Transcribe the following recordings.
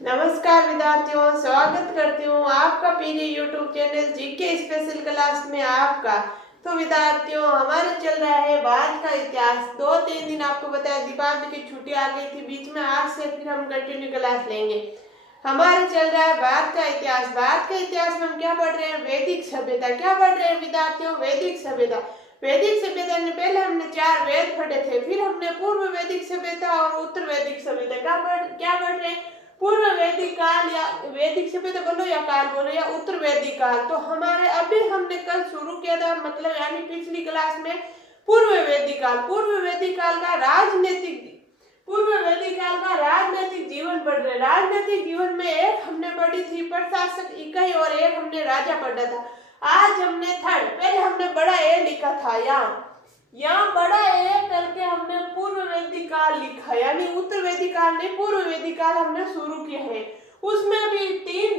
नमस्कार विद्यार्थियों, स्वागत करती हूँ आपका PG YouTube channel GK special class में आपका। तो विद्यार्थियों, हमारे चल रहा है भारत का इतिहास। 2-3 दिन आपको बताया दीपावली की छुट्टी आ गई थी बीच में, आज से फिर हम कंटिन्यू क्लास लेंगे। हमारे चल रहा है भारत का इतिहास। भारत के इतिहास में हम क्या पढ़ रहे हैं? वैदिक सभ्यता। क्या पढ़ रहे हैं विद्यार्थियों? वैदिक सभ्यता। वैदिक सभ्यता में पहले हमने 4 वेद पढ़े थे, फिर हमने पूर्व वैदिक सभ्यता और उत्तर वैदिक सभ्यता। क्या पढ़ रहे हैं? पूर्व वैदिक काल या वैदिक सभ्यता बोलो या काल बोलो या उत्तर वैदिक काल। तो हमारे अभी हमने कल शुरू किया था, मतलब यानी पिछली क्लास में पूर्व वैदिक काल। पूर्व वैदिक काल का राजनीतिक जीवन पढ़ रहे। राजनीतिक जीवन में एक हमने पढ़ी थी प्रशासक इकाई और एक हमने राजा पढ़ा था। आज हमने थर्ड, पहले हमने बड़ा ए लिखा था, यहाँ बड़ा ए करके हमने पूर्व वैदिक काल लिखा, यानी उत्तर वैदिक काल नहीं, पूर्व वैदिक काल हमने शुरू किया है। उसमें भी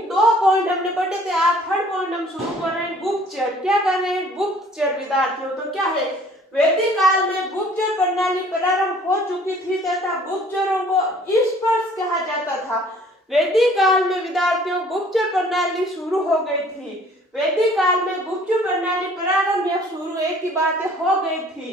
2 पॉइंट हमने पढ़े थे। आज थर्ड पॉइंट हम शुरू कर रहे हैं, गुप्तचर। क्या कर रहे हैं? गुप्तचर विद्यार्थियों। तो क्या है? वैदिक काल में गुप्तचर प्रणाली प्रारंभ हो चुकी थी तथा गुप्तचरों को स्पर्श कहा जाता था। वैदिक काल में विद्यार्थियों गुप्तचर प्रणाली शुरू हो गई थी। वैदिक काल में गुप्तचर प्रणाली प्रारंभ या शुरू एक ही बात हो गई थी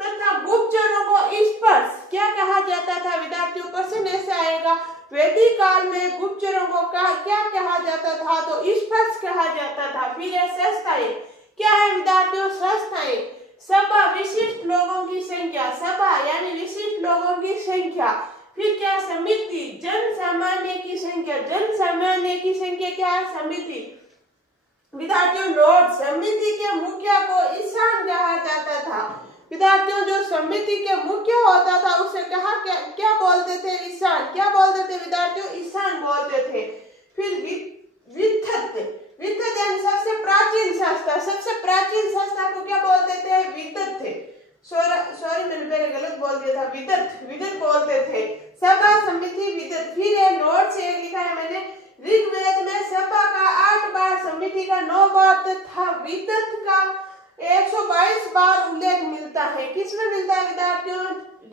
तथा गुप्तचरों को स्पर्श क्या कहा जाता था विद्यार्थियों? क्वेश्चन ऐसे आएगा, वैदिक काल में गुप्तचरों को क्या कहा जाता था? तो स्पर्श कहा जाता था। फिर संस्थाएं क्या है विद्यार्थियों? संस्थाएं सभा, विशिष्ट लोगों की संख्या। सभा यानी विशिष्ट लोगों की संख्या। फिर क्या? समिति, जन सामान्य की संख्या। जन सामान्य की संख्या क्या है? समिति। विद्यार्थियों नोट, समिति के मुखिया को ईशान कहा जाता था। विद्यार्थियों जो समिति के मुख्य होता था उसे क्या बोलते थे? ईशान। क्या बोलते थे विद्यार्थियों? ईशान बोलते थे। फिर वित्त यानी सबसे प्राचीन संस्था। सबसे प्राचीन संस्था को क्या बोलते थे? वित्त थे। सॉरी मैंने पहले गलत बोल दिया था, विदत बोलते थे। सभा, समिति, विदत। फिर ये नोट से लिखा है मैंने, ऋग्वेद में सभा का 8 बार, समिति का 9 बार तथा विदत का 122 बार उल्लेख मिलता है। किसमें मिलता है विद्यार्थियों?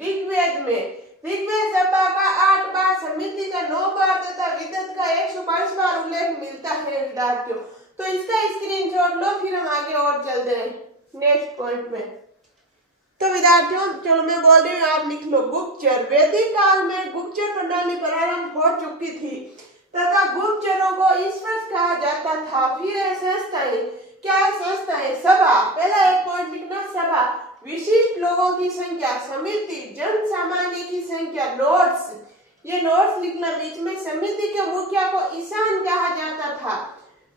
ऋग्वेद में। ऋग्वेद सभा का 8 बार, समिति का 9 बार तथा विदत का 122 बार उल्लेख मिलता है विद्यार्थियों। तो इसका स्क्रीनशॉट लो, फिर हम आगे और चलते हैं नेक्स्ट पॉइंट में। तो विद्यार्थियों चलो मैं बोल रही हूँ, आप लिख लो गुप्तचर। वैदिक काल में गुप्तचर प्रणाली प्रारंभ हो चुकी थी तथा गुप्तचरों को स्पर्श कहा जाता था। फिर संस्थाएं क्या है? संस्थाएं सभा, पहला एक पॉइंट लिखना, सभा, विशिष्ट लोगों की संख्या। समिति, जन सामान्य की संख्या। नोट्स, ये नोट्स लिखना बीच में। समिति के मुखिया को ईशान कहा जाता था।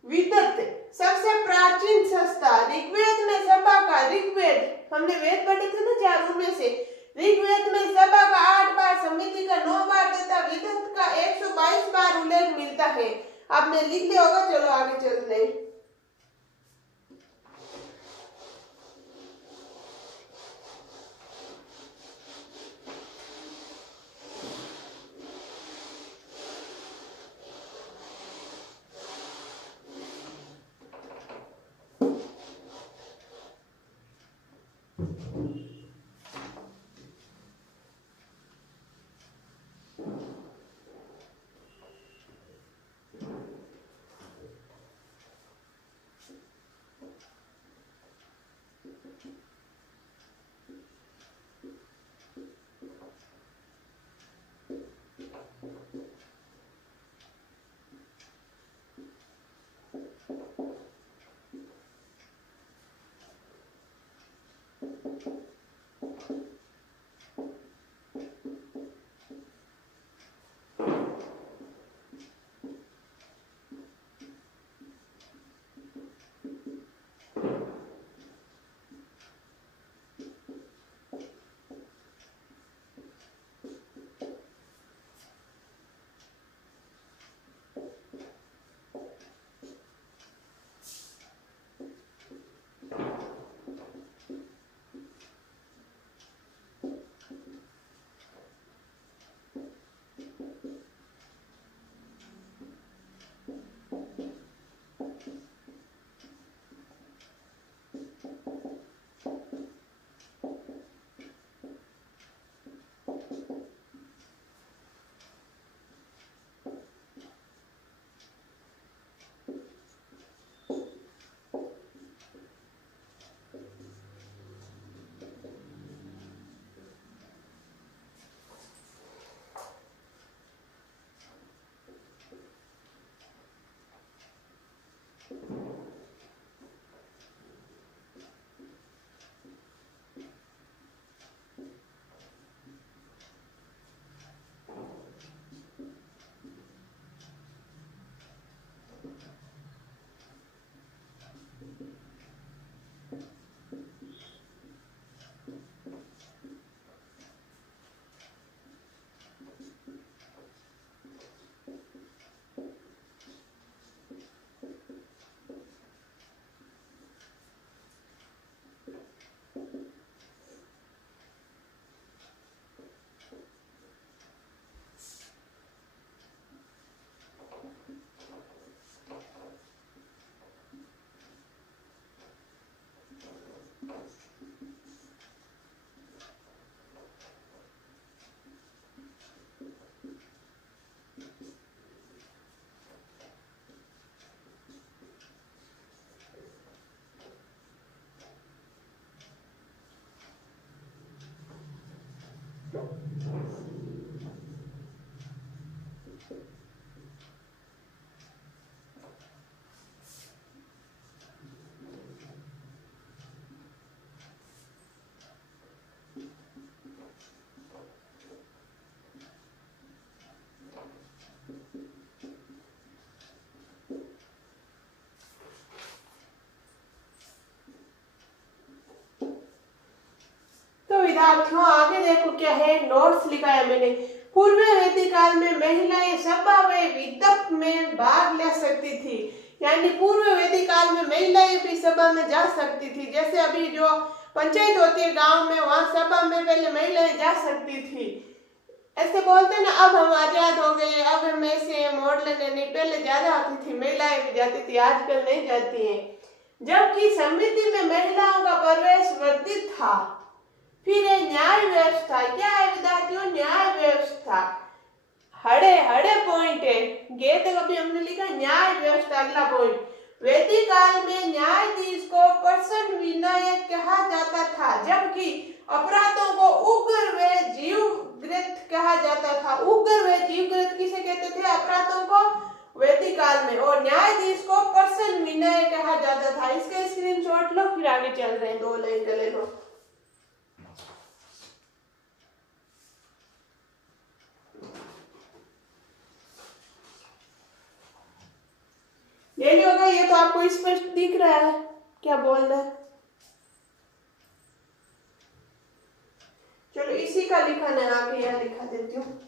विदत, सबसे प्राचीन संस्था। ऋग्वेद में सभा का, ऋग्वेद हमने वेद पढ़े थे ना 4 उनमें से, ऋग्वेद में सभा का 8 बार, समिति का 9 बार तथा विदत का 122 बार उल्लेख मिलता है। आपने लिख लिया होगा। चलो आगे चलते हैं। तो विद्यार्थियों आगे देखो क्या है, नोट्स लिखा है मैंने। पूर्व वैदिक काल में महिलाएं सभा व वितप में भाग ले सकती थी, यानी पूर्व वैदिक काल में महिलाएं भी सभा में जा सकती थी। जैसे अभी जो पंचायत होती है गांव में, वहां सभा में पहले महिलाएं जा सकती थी। ऐसे बोलते ना, अब हम आजाद हो गए, अब हम ऐसे मॉडर्न, नहीं पहले ज्यादा आती थी, महिलाएं भी जाती थी, आजकल नहीं जाती हैं। जबकि समिति में महिलाओं का प्रवेश वर्जित था। फिर है न्याय व्यवस्था। क्या है विद्यार्थियों? न्याय व्यवस्था। हड़े हड़े पॉइंट है, गे तक अभी हमने लिखा न्याय व्यवस्था। अगला पॉइंट, वैदिक काल में न्यायाधीश को प्रसन्न विनायक कहा जाता था, जबकि अपराधों को उग्र व जीवघृत कहा जाता था। उग्र व जीवघृत किसे कहते थे? अपराधों को वैदिक काल में। और न्यायाधीश को प्रसन्न विनायक कहा जाता था। इसके स्क्रीनशॉट लो, फिर आगे चल रहे हैं, 2 लाइन चले लो। ले लिया होगा, ये तो आपको स्पष्ट दिख रहा है क्या बोल रहा है। चलो इसी का लिखना है, आगे यह लिखा देती हूँ।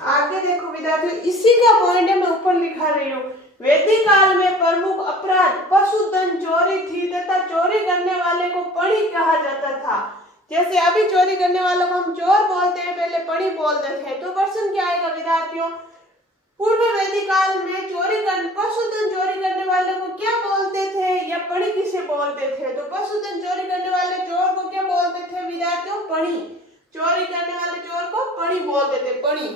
आगे देखो विद्यार्थियों, इसी का पॉइंट है, मैं ऊपर लिखा रही हूँ। वैदिक काल में प्रमुख अपराध पशुधन चोरी थी तथा चोरी करने वाले को पणी कहा जाता था। जैसे अभी चोरी करने वालों को हम चोर बोलते हैं, पहले पणी बोलते थे। तो प्रश्न क्या आएगा विद्यार्थियों? पूर्व वैदिक काल में पशुधन चोरी करने वाले को क्या बोलते थे, या पणी किसे बोलते थे? तो पशुधन चोरी करने वाले चोर को क्या बोलते थे विद्यार्थियों? पणी। चोरी करने वाले चोर को पणी बोलते थे, पणी।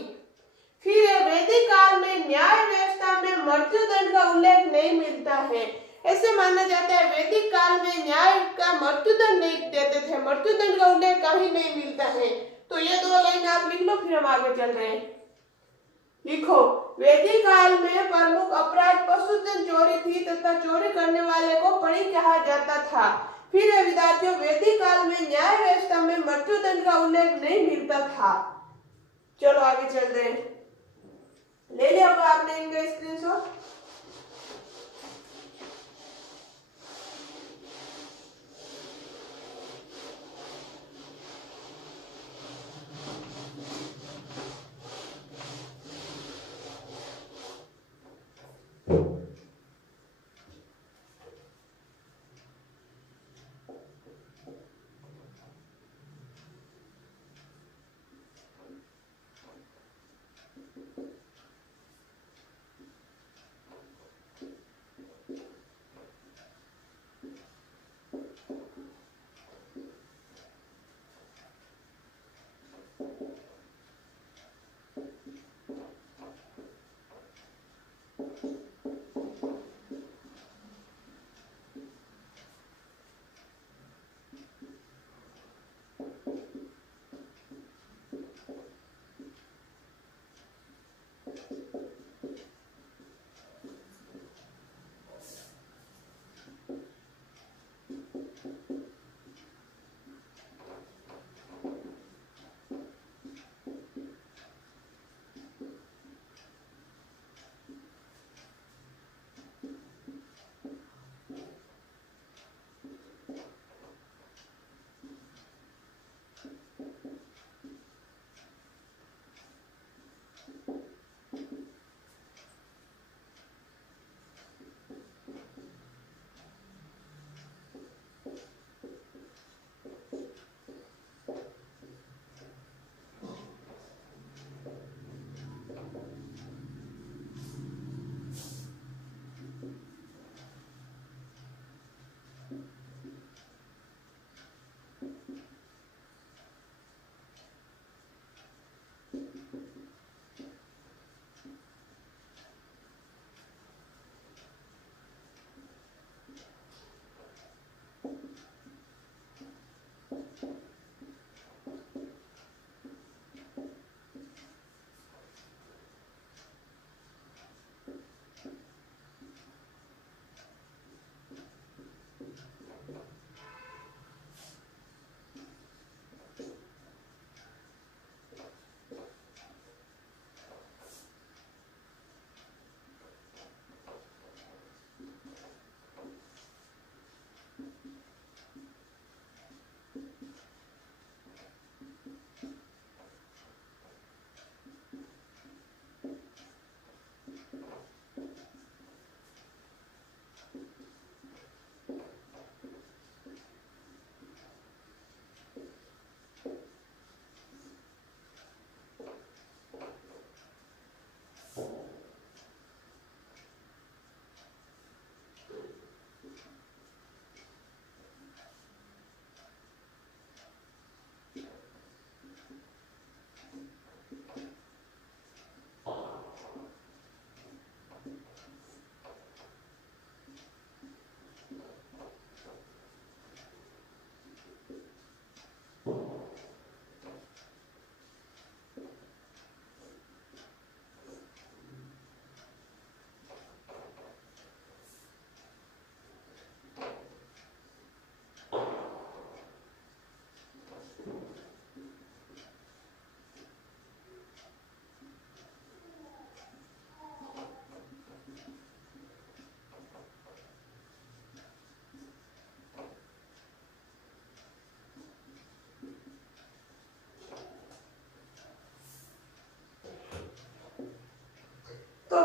फिर वैदिक काल में न्याय व्यवस्था में मृत्युदंड का उल्लेख नहीं मिलता है। ऐसे माना जाता है वैदिक काल में न्याय का मृत्युदंड नहीं देते थे, मृत्युदंड का उल्लेख कहीं नहीं मिलता है। तो ये 2 लाइन आप लिख लो, फिर हम आगे चल रहे हैं। लिखो, वैदिक काल में प्रमुख अपराध पशुधन चोरी थी तथा चोरी करने वाले को पणी कहा जाता था। फिर विद्यार्थियों, वैदिक काल में न्याय व्यवस्था में मृत्युदंड का उल्लेख नहीं मिलता था। चलो आगे चल रहे हैं। ले लिया आपने इनका स्क्रीनशॉट।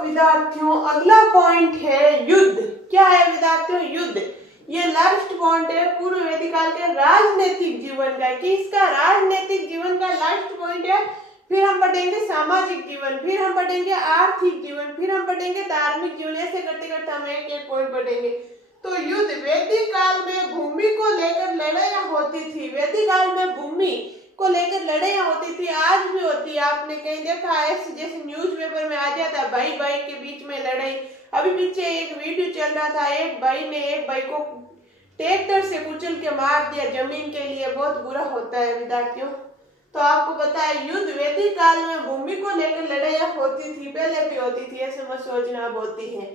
विद्यार्थियों अगला पॉइंट है युद्ध। क्या है विद्यार्थियों? युद्ध। ये लास्ट पॉइंट है पूर्व वैदिक काल के राजनीतिक जीवन का, कि इसका राजनीतिक जीवन का लास्ट पॉइंट है। फिर हम पढ़ेंगे सामाजिक जीवन, फिर हम पढ़ेंगे आर्थिक जीवन, फिर हम पढ़ेंगे धार्मिक जीवन। ऐसे करते करते हम एक एक पॉइंट पढ़ेंगे। तो युद्ध, वैदिक काल में भूमि को लेकर लड़ाइयां होती थी। वैदिक काल में भूमि को लेकर लड़ाइयां होती थी, आज भी होती है। आपने कहीं देखा ऐसे जैसे न्यूज़पेपर में आ जाता भाई भाई के बीच में लड़ाई। अभी पीछे एक वीडियो चल रहा था, एक भाई ने एक भाई को ट्रैक्टर से कुचल के मार दिया जमीन के लिए। बहुत बुरा होता है विद्यार्थियों। तो आपको पता है युद्ध वैदिक काल में भूमि को लेकर लड़ाइयां होती थी, पहले भी होती थी, ऐसे मत सोचना अब होती है।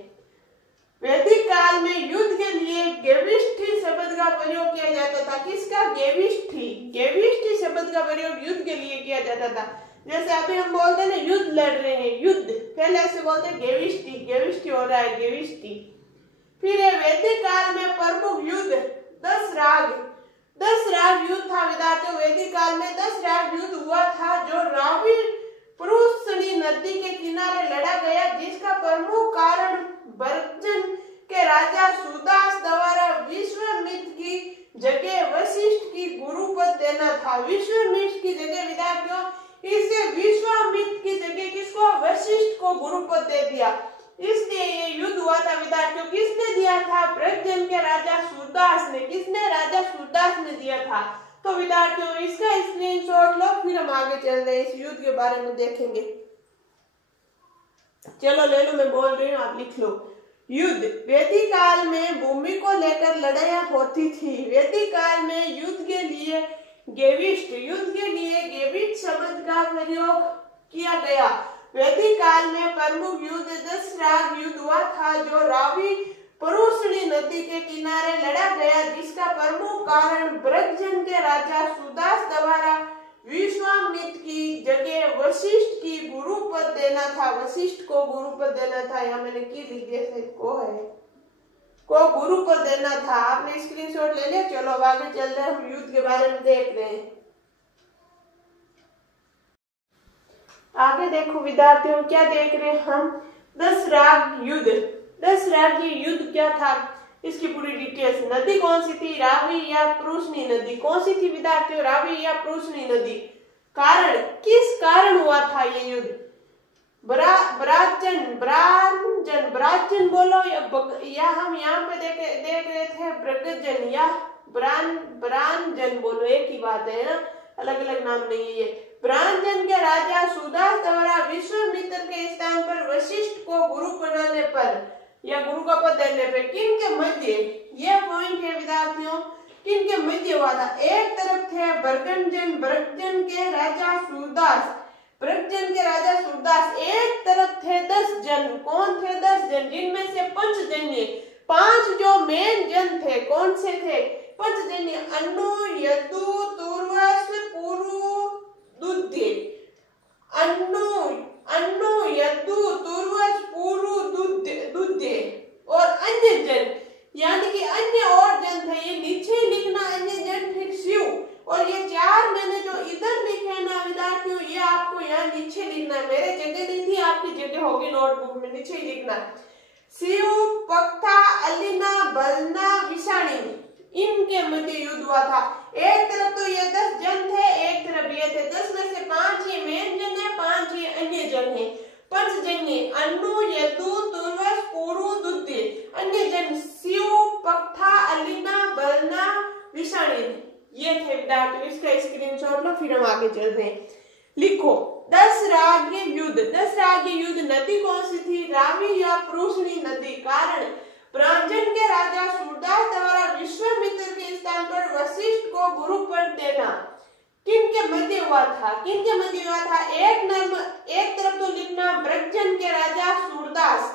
वैदिक काल में युद्ध के लिए गेविष्ठी शब्द का प्रयोग किया जाता था। किसका? गेविष्ठी। गेविष्ठी शब्द का प्रयोग युद्ध के लिए किया जाता था। जैसे अभी हम बोलते हैं ना युद्ध लड़ रहे हैं, युद्ध, पहले ऐसे बोलते हैं गेविष्ठी, गेविष्ठी हो रहा है, गेविष्ठी। फिर वैदिक काल में प्रमुख युद्ध 10 राग युद्ध था विद्यार्थियों। वैदिक काल में 10 राग युद्ध हुआ था, जो रावी पुरुषनी नदी के किनारे लड़ा गया, जिसका प्रमुख कारण बर्जन के राजा सुदास द्वारा विश्वामित्र की जगह वशिष्ठ की गुरुपद देना था। विश्वामित्र की जगह विद्यार्थियों, इसे विश्वामित्र की जगह किसको? वशिष्ठ को गुरुपद दे दिया, इसलिए ये युद्ध हुआ था विद्यार्थियों। किसने दिया था? ब्रजजन के राजा सुदास ने। किसने? राजा सुदास ने दिया था। तो विद्यार्थियों इसका स्क्रीनशॉट लो, फिर हम आगे चल रहे हैं, इस युद्ध के बारे में देखेंगे। चलो ले लो, मैं बोल रही हूँ, आप लिख लो। युद्ध, वैदिक काल में भूमि को लेकर लड़ाइयां होती थी। वैदिक काल में युद्ध के लिए गेविष्ठ शब्द का प्रयोग किया गया। वैदिक काल में प्रमुख युद्ध 10 राग युद्ध हुआ था, जो रावी पुरुषनी नदी के किनारे लड़ा गया, जिसका प्रमुख कारण ब्रजजन के राजा सुदास द्वारा विश्वामित्र की जगह वशिष्ठ की गुरुपद देना था। वशिष्ठ को गुरुपद देना था, यहाँ मैंने की लिख दिया को गुरुपद देना था। आपने स्क्रीनशॉट ले लिया। चलो अब आगे चल रहे हैं, हम युद्ध के बारे में देख रहे हैं। आगे देखो विद्यार्थियों, क्या देख रहे हैं हम? 10 राग युद्ध। 10 राग युद्ध क्या था, इसकी पूरी डिटेल्स। नदी कौन सी थी? रावी या पुरुषनी नदी। कौन सी थी विद्यार्थियों? रावी या पुरुषनी नदी। कारण, किस कारण हुआ था ये युद्ध? ब्राजन बोलो या हम यहाँ पे देख रहे थे ब्रगजन या ब्रांजन बोलो, एक ही बात है ना, अलग अलग नाम नहीं है ये। ब्रांजन के राजा सुदास द्वारा विश्वामित्र के स्थान पर वशिष्ठ को गुरु बनाने पर या गुरु का पद देने पर किन के मध्य, ये पॉइंट है विद्यार्थियों, किन के मध्य हुआ था? एक तरफ थे ब्रजजन के राजा सुदास, एक तरफ थे 10 जन। कौन थे 10 जन? जिनमें से पंचजन्य, 5 जो मेन जन थे, कौन से थे? पंचजन्य, अनु, यदु, तुर्वस, पुरु, दुद्य। अनु, यदु, तुर्वस, पुरु, दुद्य और अन्य जन, यानी कि अन्य और जन थे। ये नीचे लिखना अन्य जन, फिर शिव, और ये 4 मैंने जो इधर लिखे ना विद्यार्थियों, ये आपको यहाँ नीचे लिखना है। मेरे जगह नहीं थी, आपकी जगह होगी नोटबुक में, नीचे ही लिखना। शिव, पक्था, अलिना, बलना, विषाणी, इनके मध्य युद्ध हुआ था। एक तरफ तो ये 10 जन थे, एक तरफ ये थे। 10 में से 5 ये मेन जन है, 5 ये अन्य जन है। पंचजन्य, अनु, यदु, तुर्वस, पुरु, दुद्य। अन्य जन शिव, पक्था, अलिना, बलना, विषाणी, ये थे विद्यार्थियों। इसका स्क्रीनशॉट लो, फिर हम आगे चल रहे हैं। लिखो 10 राग युद्ध। 10 राग युद्ध, नदी कौन सी थी? रावी या पुरुषनी नदी। कारण, ब्राह्मण के राजा सुदास द्वारा विश्वामित्र के स्थान पर वशिष्ठ को गुरुपद देना। किनके मध्य हुआ था? एक तरफ तो लिखना ब्रजजन के राजा सुदास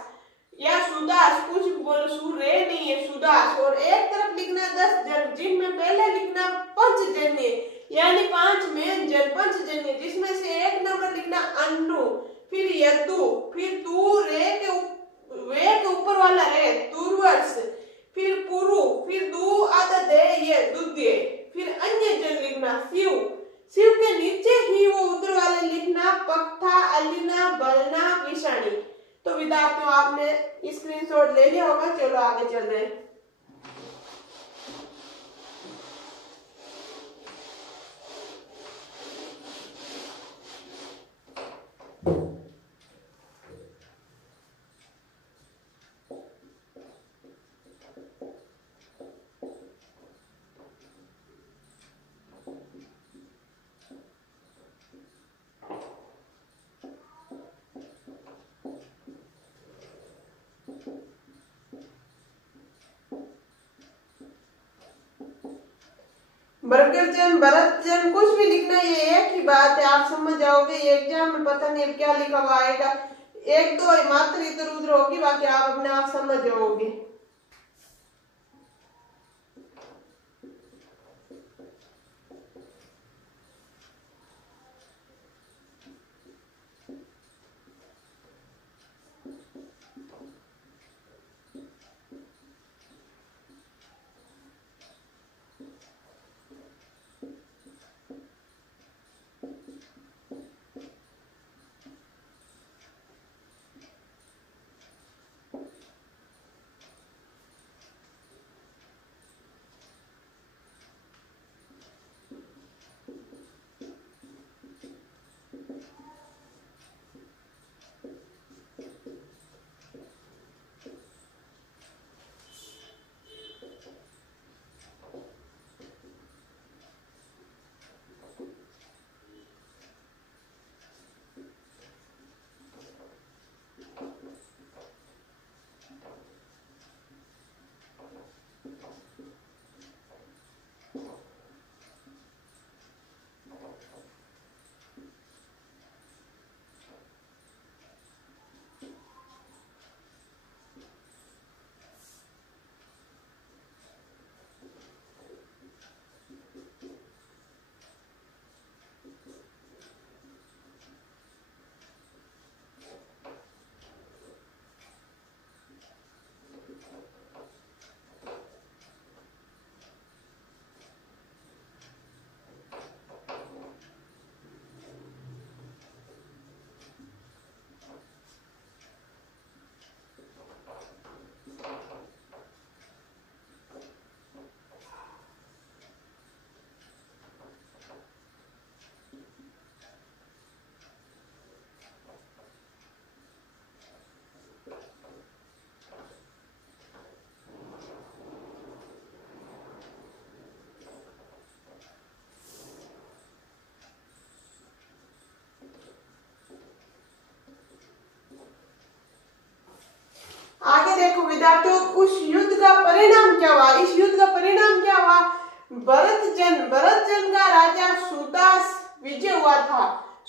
या सुदास, कुछ बोलो, सूर्य नहीं है, सुदास, और एक तरफ लिखना 10 जन, जिनमें पहले लिखना पंचजन्य, यानी 5 मेन जन पंचजन्य, जिसमें से एक नंबर लिखना अनु, फिर यदु, फिर तू, रे के ऊपर वाला रे, तुर्वस, फिर पुरु, फिर दू आधा दे, ये दुद्य, फिर अन्य जन लिखना शिव के नीचे ही वो उधर वाले लिखना पक्था, अलिना, बलना, विषाणी। तो विद्यार्थियों आपने स्क्रीनशॉट ले लिया होगा। चलो आगे चल रहे हैं। बर्गरजन, भरतजन, कुछ भी लिखना, ये एक ही बात है, आप समझ जाओगे। एग्जाम में पता नहीं अब क्या लिखा हुआ आएगा, एक दो मात्र इधर उधर होगी, बाकी आप अपने आप समझ जाओगे। आगे देखो विद्यार्थियों, उस युद्ध का परिणाम क्या हुआ? इस युद्ध का परिणाम क्या हुआ? भरतजन का राजा सुदास विजय हुआ था।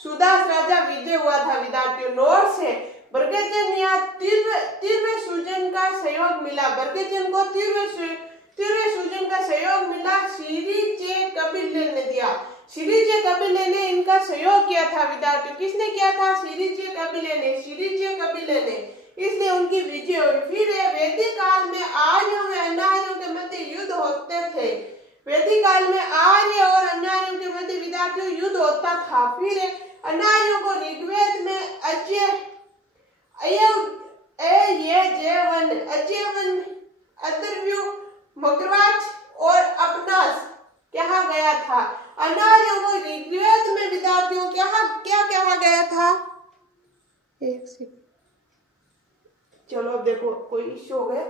सुदास राजा विजय हुआ था विद्यार्थियों। नोट से बर्गजन या तीव्र सुजन का सहयोग मिला। बर्गजन को तीव्र सुजन का सहयोग मिला। श्रीजे कबीले ने दिया। श्रीजे कबीले ने इनका सहयोग किया था विद्यार्थियों। किसने किया था? श्रीजे कबीले ने। इसलिए उनकी विजय हुई। फिर वैदिक काल में आर्यों व अनार्यों के मध्य युद्ध होते थे। वैदिक काल में आर्य और अनार्यों के मध्य विद्यार्थियों युद्ध होता था। फिर अनार्यों को ऋग्वेद में अजयवन, अदर्व्यू, मग्रवाच और अपनास कहा गया था। अनार्यों को ऋग्वेद में विद्यार्थियों क्या कहा गया था? एक सेकंड, चलो अब देखो कोई इश्यू हो गया।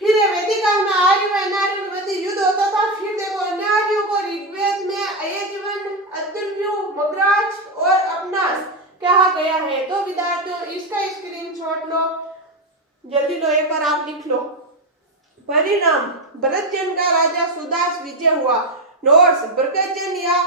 फिर वैदिक काल में आर्य व अनार्यों के मध्य युद्ध होता था। फिर देखो अनार्यों को ऋग्वेद में अयजवन, अदर्व्यू, मग्राच और अपनास कहा गया है। तो विद्यार्थियों इसका स्क्रीनशॉट लो, जल्दी लो, एक बार आप लिख लो। परिणाम, भरतजन का राजा सुदास विजय हुआ। नोट्स, बर्गजन या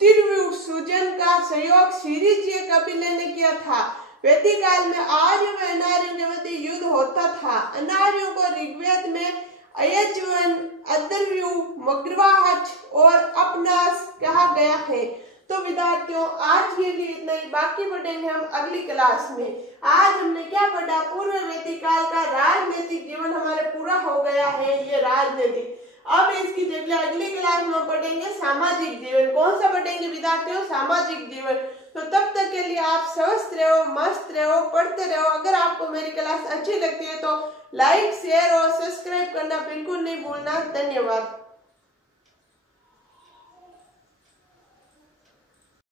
तीव्र सुजन का सहयोग श्रीजे कबीले ने किया था। वैदिक काल में आर्य व अनार्यों के मध्य युद्ध होता था। अनार्यों को ऋग्वेद में अयजवन, अदर्व्यू, मग्रवाच और अपनास कहा गया है। तो विद्यार्थियों आज के लिए इतना ही, बाकी पढ़ेंगे हम अगली क्लास में। आज हमने क्या पढ़ा? पूर्व वैदिक काल का राजनीतिक जीवन हमारे पूरा हो गया है। ये राजनीतिक, अब इसकी जगह अगली क्लास में पढ़ेंगे सामाजिक जीवन। कौन सा पढ़ेंगे विद्यार्थियों? सामाजिक जीवन। तो तब तक के लिए आप स्वस्थ रहो, मस्त रहो, पढ़ते रहो। अगर आपको मेरी क्लास अच्छी लगती है तो लाइक, शेयर और सब्सक्राइब करना बिल्कुल नहीं भूलना। धन्यवाद।